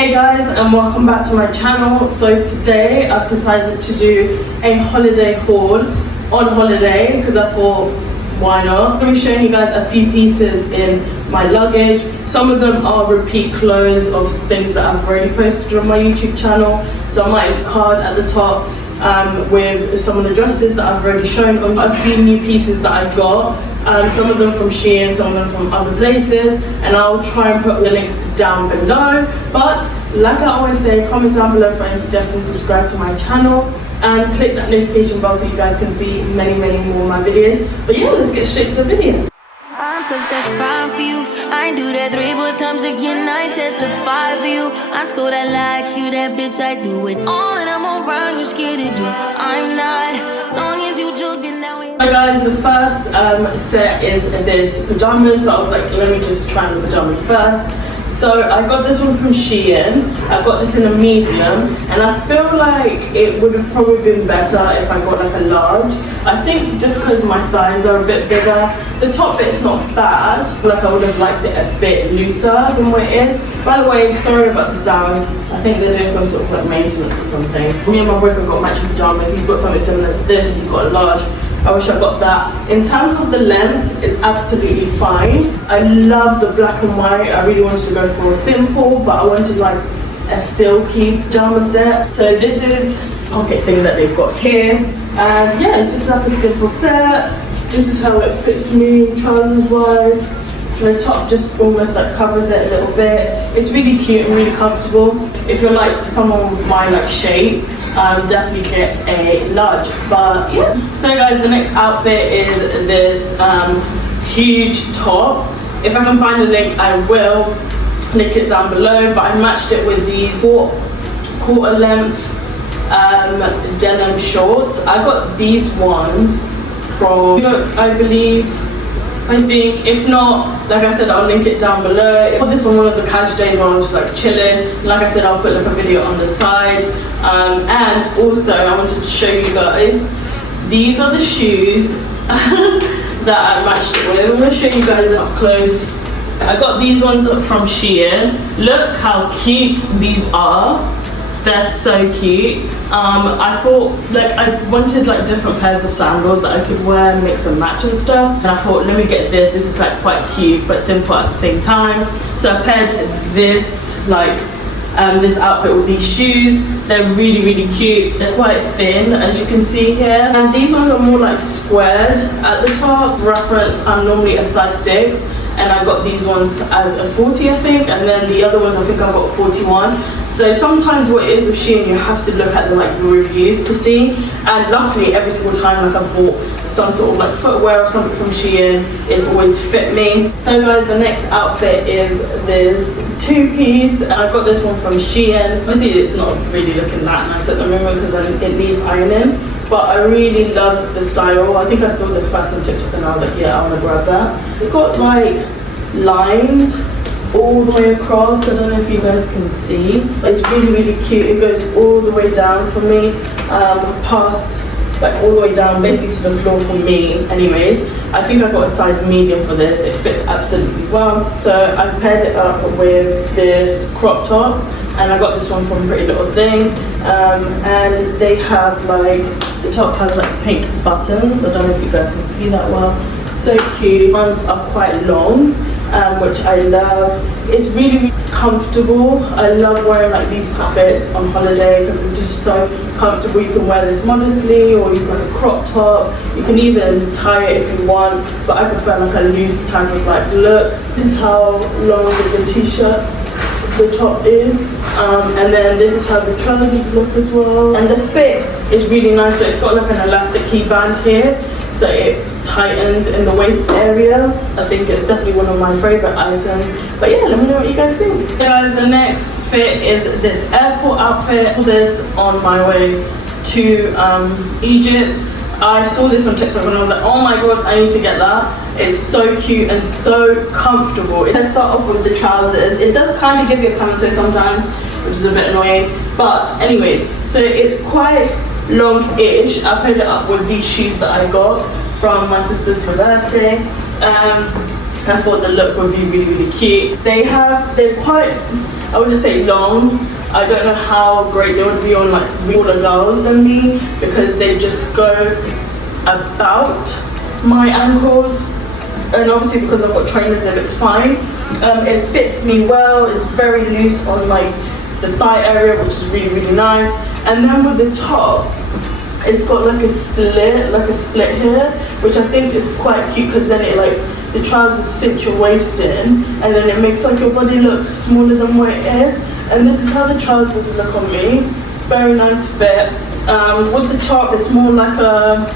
Hey guys, and welcome back to my channel. So today I've decided to do a holiday haul on holiday because I thought, why not? I'm going to be showing you guys a few pieces in my luggage. Some of them are repeat clothes of things that I've already posted on my YouTube channel. So I might card at the top with some of the dresses that I've already shown, on a few new pieces that I got. Some of them from SHEIN, some of them from other places, and I'll try and put the links down below. But like I always say, comment down below for any suggestions, subscribe to my channel, and click that notification bell so you guys can see many more of my videos. But yeah, let's get straight to the video. Cause that's fine for you. I do that 3-4 times again. I testify for you. I told I like you, that bitch. I do it all, and I'm around. You scared to do. I'm not. Long as you joking now. Hi guys, the first set is this pajamas. So I was like, let me just try the pajamas first. So I got this one from SHEIN. I got this in a medium, and I feel like it would have probably been better if I got like a large. I think just because my thighs are a bit bigger. The top bit's not bad. Like I would have liked it a bit looser than what it is. By the way, sorry about the sound. I think they're doing some sort of like maintenance or something. Me and my boyfriend got matching pajamas. He's got something similar to this, and he got a large. I wish I got that. In terms of the length, it's absolutely fine. I love the black and white. I really wanted to go for a simple, but I wanted like a silky pajama set. So this is the pocket thing that they've got here. And yeah, it's just like a simple set. This is how it fits me, trousers wise. The top just almost like covers it a little bit. It's really cute and really comfortable. If you're like someone with my like shape, definitely get a large. But yeah, so guys, the next outfit is this huge top. If I can find a link, I will link it down below. But I matched it with these quarter length denim shorts. I got these ones from Look, I believe. I think, if not, like I said, I'll link it down below. I got this on one of the cash days when I was like chilling. Like I said, I'll put like a video on the side. And also, I wanted to show you guys, these are the shoes that I matched it with. I'm going to show you guys up close. I got these ones from SHEIN. Look how cute these are. They're so cute. I thought, like, I wanted like different pairs of sandals that I could wear, mix and match and stuff. And I thought, let me get this. This is like quite cute but simple at the same time. So I paired this this outfit with these shoes. They're really cute. They're quite thin, as you can see here. And these ones are more like squared at the top. Reference, I'm normally a size 6. And I got these ones as a 40, I think, and then the other ones I think I got 41. So sometimes what it is with SHEIN, you have to look at the like reviews to see. And luckily, every single time like I bought some sort of like footwear or something from SHEIN, it's always fit me. So guys, the next outfit is this 2-piece, and I got this one from SHEIN. Obviously, it's not really looking that nice at the moment because it needs ironing. But I really love the style. I think I saw this first on TikTok and I was like, yeah, I want to grab that. It's got like lines all the way across. I don't know if you guys can see. It's really cute. It goes all the way down for me, past like all the way down basically to the floor for me anyways. I think I got a size medium for this. It fits absolutely well. So I paired it up with this crop top, and I got this one from Pretty Little Thing. And they have like, the top has like pink buttons. I don't know if you guys can see that well. So cute. Ones are quite long, which I love. It's really comfortable. I love wearing like these outfits on holiday because it's just so comfortable. You can wear this modestly, or you can wear a crop top. You can even tie it if you want, but I prefer like a loose type of like look. This is how long the t-shirt, the top is, and then this is how the trousers look as well. And the fit is really nice. So it's got like an elastic key band here, so it tightens in the waist area. I think it's definitely one of my favorite items. But yeah, let me know what you guys think. So guys, the next fit is this airport outfit. This on my way to Egypt. I saw this on TikTok and I was like, oh my god, I need to get that. It's so cute and so comfortable. Let's start off with the trousers. It does kind of give you a camel toe sometimes, which is a bit annoying. But anyways, so it's quite long-ish. I paired it up with these shoes that I got from my sister's birthday. I thought the look would be really cute. They're quite I wouldn't say long. I don't know how great they would be on like taller girls than me, because they just go about my ankles, and obviously because I've got trainers it looks fine. It fits me well, it's very loose on like the thigh area, which is really nice. And then with the top, it's got like a split here, which I think is quite cute, because then it like, the trousers cinch your waist in, and then it makes like your body look smaller than what it is. And this is how the trousers look on me. Very nice fit. With the top, it's more like a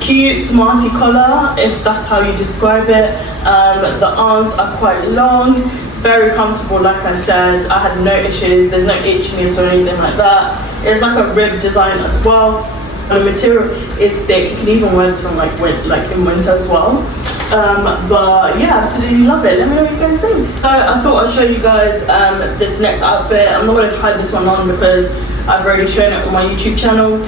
cute smarty collar, if that's how you describe it. The arms are quite long, very comfortable. Like I said, I had no issues. There's no itchiness or anything like that. It's like a rib design as well. The material is thick. You can even wear this on like in winter as well. But yeah, absolutely love it. Let me know what you guys think. I thought I'd show you guys this next outfit. I'm not going to try this one on because I've already shown it on my YouTube channel.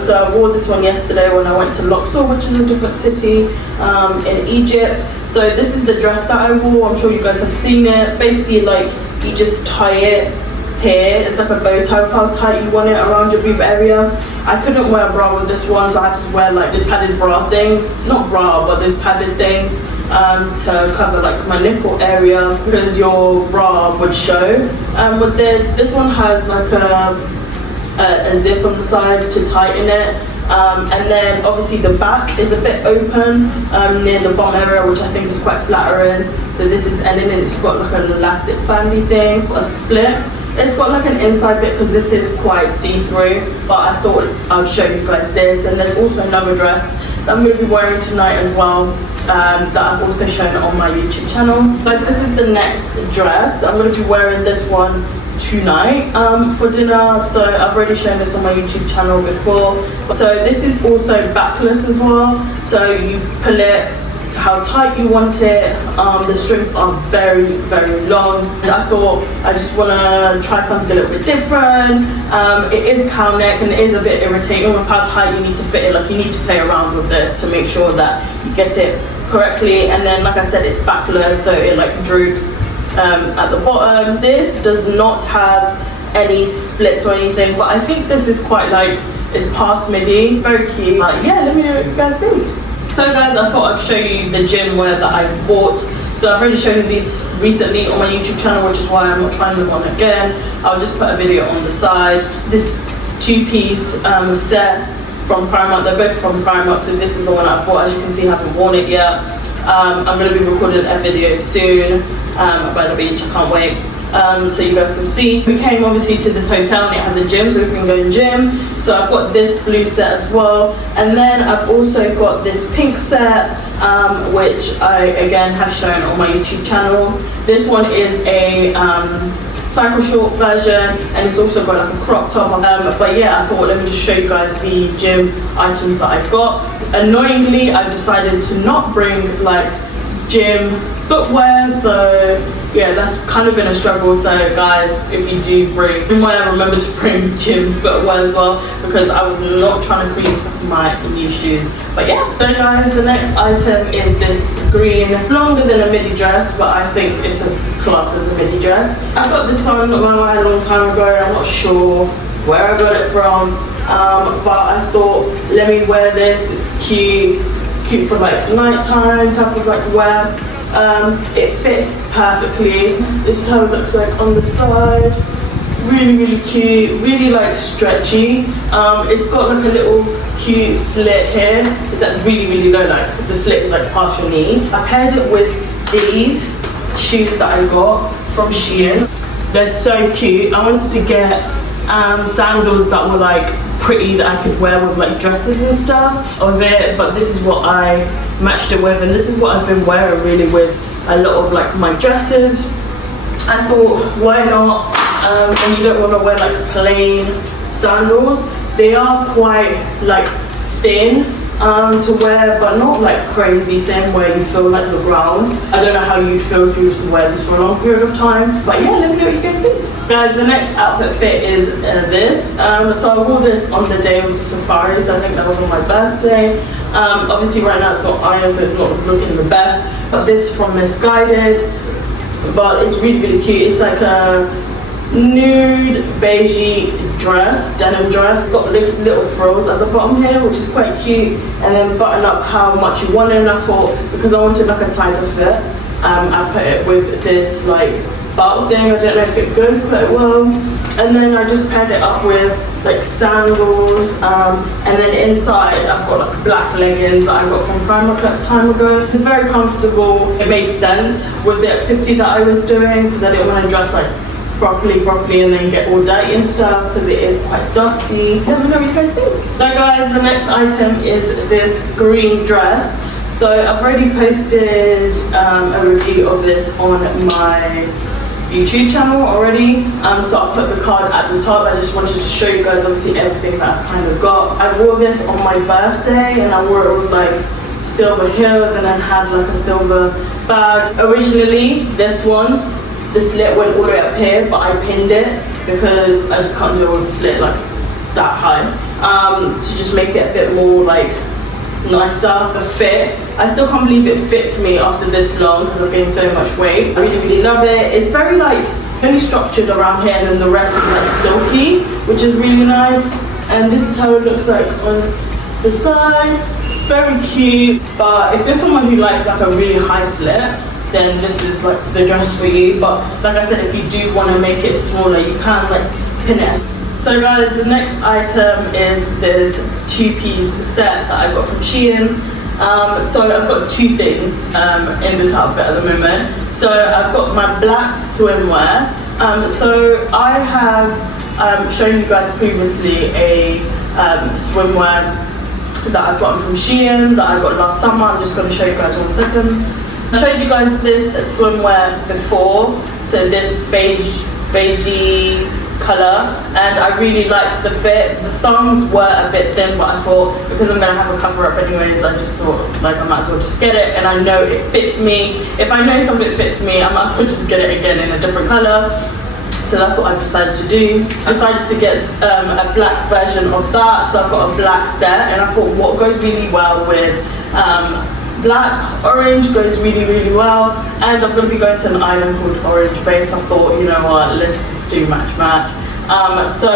So I wore this one yesterday when I went to Luxor, which is a different city in Egypt. So this is the dress that I wore. I'm sure you guys have seen it. Basically, like, you just tie it here. It's like a bow tie with how tight you want it around your boob area. I couldn't wear a bra with this one, so I had to wear like these padded bra things. Not bra, but those padded things to cover like my nipple area, because your bra would show. With this one has like a zip on the side to tighten it, and then obviously the back is a bit open near the bottom area, which I think is quite flattering. So this is, and then it's got like an elastic bandy thing, a split. It's got like an inside bit because this is quite see-through, but I thought I'd show you guys this. And there's also another dress that I'm going to be wearing tonight as well, that I've also shown on my YouTube channel. But this is the next dress. I'm going to be wearing this one tonight for dinner. So I've already shown this on my YouTube channel before. So this is also backless as well. So you pull it to how tight you want it. The strings are very long. I thought I just want to try something a little bit different. It is cow neck and it is a bit irritating with how tight you need to fit it. Like, you need to play around with this to make sure that you get it correctly. And then, like I said, it's backless, so it like droops at the bottom. This does not have any splits or anything, but I think this is quite like, it's past midi. Very cute. Yeah, let me know what you guys think. So guys, I thought I'd show you the gym wear that I've bought. So I've already shown you these recently on my YouTube channel, which is why I'm not trying them on again. I'll just put a video on the side. This two-piece set from Primark. They're both from Primark, so this is the one I bought. As you can see, I haven't worn it yet. I'm going to be recording a video soon by the beach. I can't wait. So you guys can see. We came obviously to this hotel and it has a gym, so we can go in gym. So I've got this blue set as well, and then I've also got this pink set, which I again have shown on my YouTube channel. This one is a cycle short version, and it's also got like a crop top. But yeah, I thought let me just show you guys the gym items that I've got. Annoyingly, I've decided to not bring like gym footwear, so yeah, that's kind of been a struggle. So guys, if you do bring, you might remember to bring gym footwear as well, because I was not trying to crease my new shoes. But yeah, so guys, the next item is this green, longer than a midi dress, but I think it's a class as a midi dress. I got this one, not gonna lie, a long time ago. I'm not sure where I got it from, but I thought, let me wear this. It's cute for like nighttime type of like wear. It fits perfectly. This is how it looks like on the side. Really cute, really like stretchy. It's got like a little cute slit here. It's like really low, like the slit is like past your knee. I paired it with these shoes that I got from SHEIN. They're so cute. I wanted to get sandals that were like pretty, that I could wear with like dresses and stuff of it, but this is what I matched it with, and this is what I've been wearing really with a lot of like my dresses. I thought, why not? And you don't want to wear like plain sandals. They are quite like thin to wear, but not like crazy thin where you feel like the ground. I don't know how you'd feel if you was to wear this for a long period of time, but yeah, let me know what you guys think. Guys, the next outfit fit is this. So I wore this on the day with the safaris. I think that was on my birthday. Obviously right now it's not iron, so it's not looking the best, but this from Misguided. but it's really cute. It's like a nude beigey dress, denim dress. It's got little frills at the bottom here, which is quite cute, and then button up how much you want it. And I thought, because I wanted like a tighter fit, I put it with this like belt thing. I don't know if it goes quite well. And then I just paired it up with like sandals, and then inside I've got like black leggings that I got from Primark a time ago. It's very comfortable. It made sense with the activity that I was doing, because I didn't want to dress like properly and then get all dirty and stuff, because it is quite dusty. Let me know what you guys think. So guys, the next item is this green dress. So I've already posted a review of this on my YouTube channel already, so I'll put the card at the top. I just wanted to show you guys obviously everything that I've kind of got. I wore this on my birthday, and I wore it with like silver heels and then had like a silver bag. Originally this one, the slit went all the way up here, but I pinned it because I just can't do all the slit like that high, to just make it a bit more like nicer. The fit, I still can't believe it fits me after this long, because I've gained so much weight. I really love it. It's very like only structured around here, and then the rest is like silky, which is really nice. And this is how it looks like on the side. Very cute. But if you're someone who likes like a really high slit, then this is like the dress for you. But like I said, if you do want to make it smaller, you can like pin it. So guys, the next item is this two-piece set that I got from SHEIN. So I've got two things in this outfit at the moment. So I've got my black swimwear. So I have shown you guys previously a swimwear that I've gotten from SHEIN that I got last summer. I'm just going to show you guys 1 second. I showed you guys this swimwear before, so this beigey colour, and I really liked the fit. The thongs were a bit thin, but I thought because I'm going to have a cover up anyways, I just thought like I might as well just get it, and I know it fits me. If I know something fits me, I might as well just get it again in a different colour. So that's what I've decided to do. I decided to get a black version of that, so I've got a black set, and I thought what goes really well with black, orange goes really well, and I'm going to be going to an island called Orange Base. I thought, you know what, let's just do match. So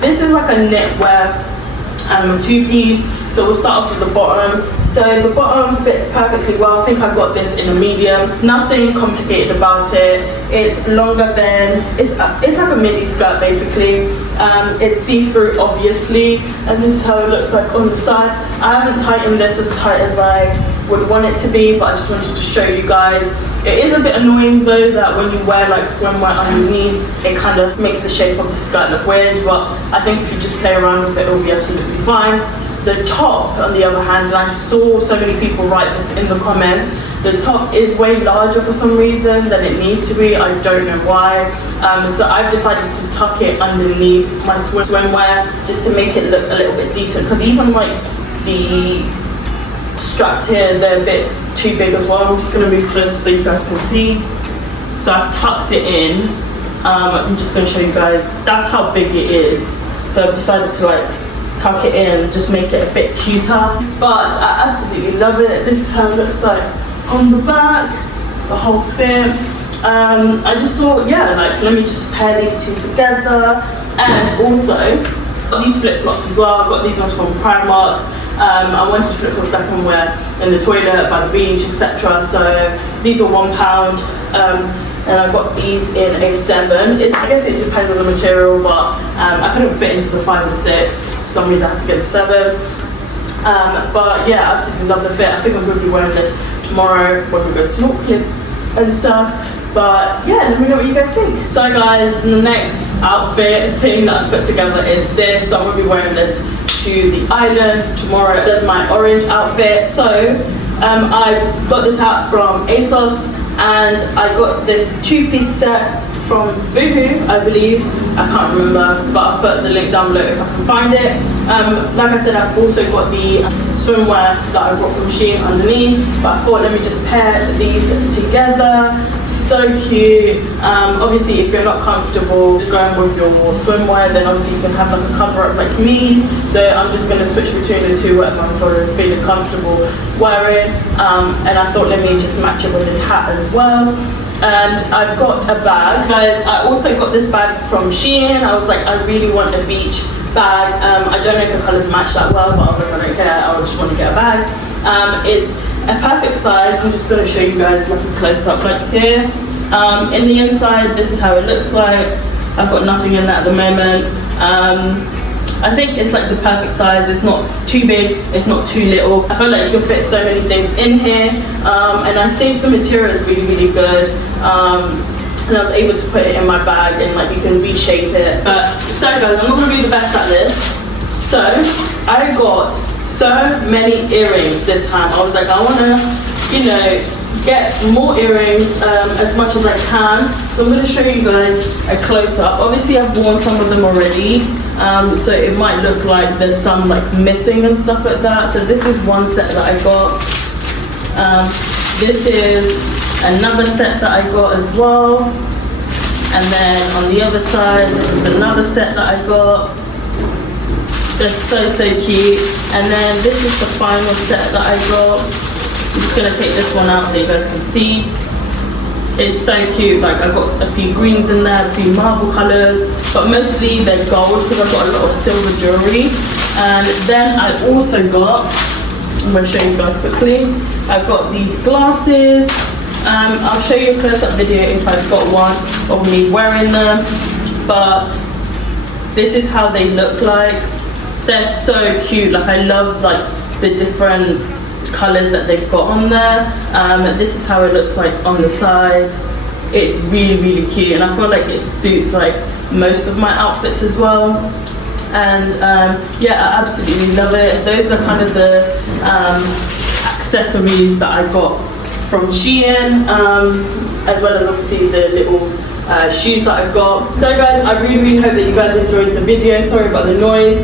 this is like a knitwear two-piece. So we'll start off with the bottom. So the bottom fits perfectly well. I think I got this in a medium. Nothing complicated about it. It's longer than, it's like a mini skirt basically. It's see-through obviously, and this is how it looks like on the side. I haven't tightened this as tight as I would want it to be, but I just wanted to show you guys. It is a bit annoying though that when you wear like swimwear underneath, it kind of makes the shape of the skirt look weird, but I think if you just play around with it, it'll be absolutely fine. The top, on the other hand, and I saw so many people write this in the comments, the top is way larger for some reason than it needs to be. I don't know why. So I've decided to tuck it underneath my swimwear just to make it look a little bit decent, because even like the straps here, they're a bit too big as well. I'm just going to move closer so you guys can see. So I've tucked it in. I'm just going to show you guys. That's how big it is. So I've decided to like tuck it in, just make it a bit cuter. But I absolutely love it. This is how it looks like on the back, the whole fit. I just thought, yeah, like let me just pair these two together. And also got these flip-flops as well. I got these ones from Primark. I wanted flip-flops that I can wear in the toilet, by the beach, etc. So these are £1, and I got these in a 7. I guess it depends on the material, but I couldn't fit into the 5 and 6. For some reason I had to get the 7. But yeah, I absolutely love the fit. I think I'm going to be wearing this tomorrow when we go snorkeling and stuff. But yeah, let me know what you guys think. So guys, the next outfit thing that I put together is this. So I'm going to be wearing this to the island tomorrow. There's my orange outfit. So I got this hat from ASOS, and I got this two-piece set from Boohoo, I believe. I can't remember, but I'll put the link down below if I can find it. Like I said, I've also got the swimwear that I bought from SHEIN underneath, but I thought let me just pair these together. So cute. Obviously if you're not comfortable going with your swimwear, then obviously you can have like a cover up like me. So I'm just going to switch between the two, whatever I'm feeling comfortable wearing. And I thought let me just match it with this hat as well. and I've got a bag. Guys, I also got this bag from SHEIN. I was like, I really want a beach bag. I don't know if the colours match that well, but I was like, I don't care, I just want to get a bag. It's a perfect size. I'm just going to show you guys like a close up like here. In the inside, this is how it looks like. I've got nothing in that at the moment. I think it's like the perfect size. It's not too big, it's not too little. I feel like you can fit so many things in here, and I think the material is really, really good. And I was able to put it in my bag, and like you can reshape it. So guys, I'm not gonna be the best at this. So I got so many earrings this time. I was like, I wanna, you know, get more earrings as much as I can. So I'm going to show you guys a close-up. Obviously I've worn some of them already, so it might look like there's some like missing and stuff like that. So this is one set that I got. This is another set that I got as well. And then on the other side, this is another set that I got. They're so cute. And then this is the final set that I got. I'm just gonna take this one out so you guys can see. It's so cute. Like I've got a few greens in there, a few marble colors, but mostly they're gold because I've got a lot of silver jewelry. And then I also got, I'm gonna show you guys quickly. I've got these glasses. I'll show you a close-up video if I've got one of me wearing them. But this is how they look like. They're so cute. Like I love like the different colors that they've got on there. This is how it looks like on the side. It's really cute, and I feel like it suits like most of my outfits as well. And yeah, I absolutely love it. Those are kind of the accessories that I got from SHEIN, as well as obviously the little shoes that I've got. So guys, I really hope that you guys enjoyed the video. Sorry about the noise.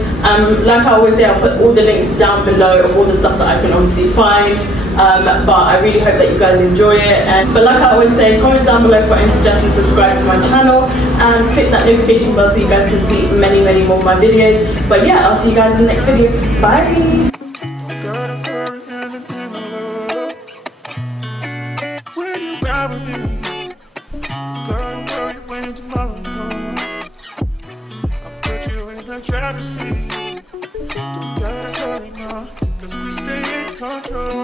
Like I always say, I'll put all the links down below of all the stuff that I can obviously find. But I really hope that you guys enjoy it. But like I always say, comment down below for any suggestions, subscribe to my channel, and click that notification bell so you guys can see many more of my videos. But yeah, I'll see you guys in the next video. Bye. Don't gotta hurry now, 'cause we stay in control.